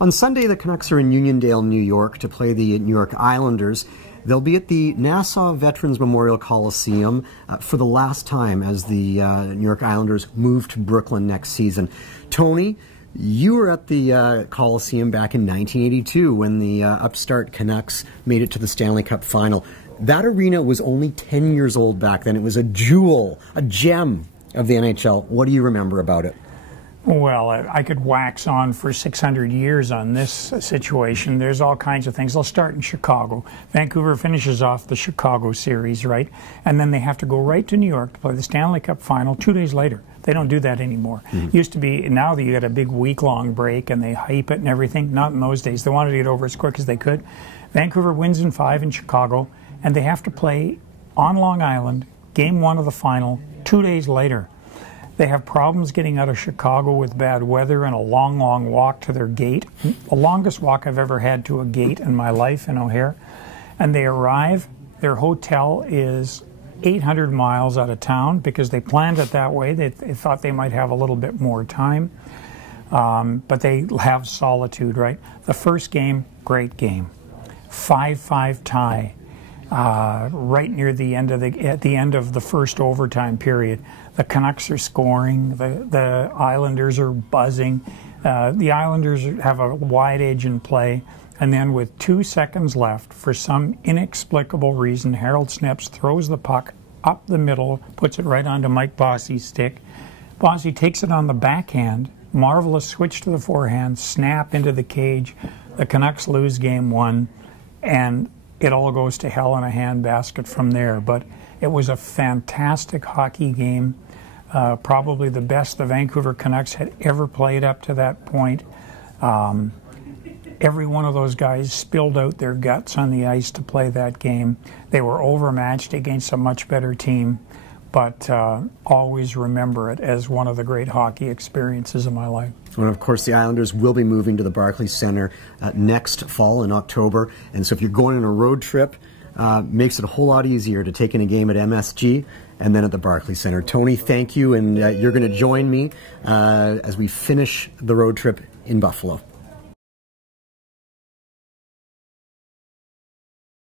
On Sunday, the Canucks are in Uniondale, New York to play the New York Islanders. They'll be at the Nassau Veterans Memorial Coliseum for the last time as the New York Islanders move to Brooklyn next season. Tony, you were at the Coliseum back in 1982 when the upstart Canucks made it to the Stanley Cup final. That arena was only 10 years old back then. It was a jewel, a gem of the NHL. What do you remember about it? Well, I could wax on for 600 years on this situation. There's all kinds of things. I'll start in Chicago. Vancouver finishes off the Chicago series, right? And then they have to go right to New York to play the Stanley Cup final 2 days later. They don't do that anymore. Used to be, now that you get a big week-long break and they hype it and everything, not in those days. They wanted to get over as quick as they could. Vancouver wins in 5 in Chicago, and they have to play on Long Island, game 1 of the final, 2 days later. They have problems getting out of Chicago with bad weather and a long, long walk to their gate. The longest walk I've ever had to a gate in my life in O'Hare. And they arrive, their hotel is 800 miles out of town because they planned it that way. They thought they might have a little bit more time. But they have solitude, right? The first game, great game. 5-5 tie. Right near the end of at the end of the first overtime period. The Canucks are scoring, the Islanders are buzzing, the Islanders have a wide edge in play, and then with 2 seconds left, for some inexplicable reason, Harold Snips throws the puck up the middle, puts it right onto Mike Bossy's stick. Bossy takes it on the backhand, marvelous switch to the forehand, snap into the cage. The Canucks lose game 1, and it all goes to hell in a handbasket from there. But it was a fantastic hockey game, probably the best the Vancouver Canucks had ever played up to that point. Every one of those guys spilled out their guts on the ice to play that game. They were overmatched against a much better team, but always remember it as one of the great hockey experiences of my life. And of course, the Islanders will be moving to the Barclays Center next fall in October. And so if you're going on a road trip, makes it a whole lot easier to take in a game at MSG and then at the Barclays Center. Tony, thank you, and you're going to join me as we finish the road trip in Buffalo.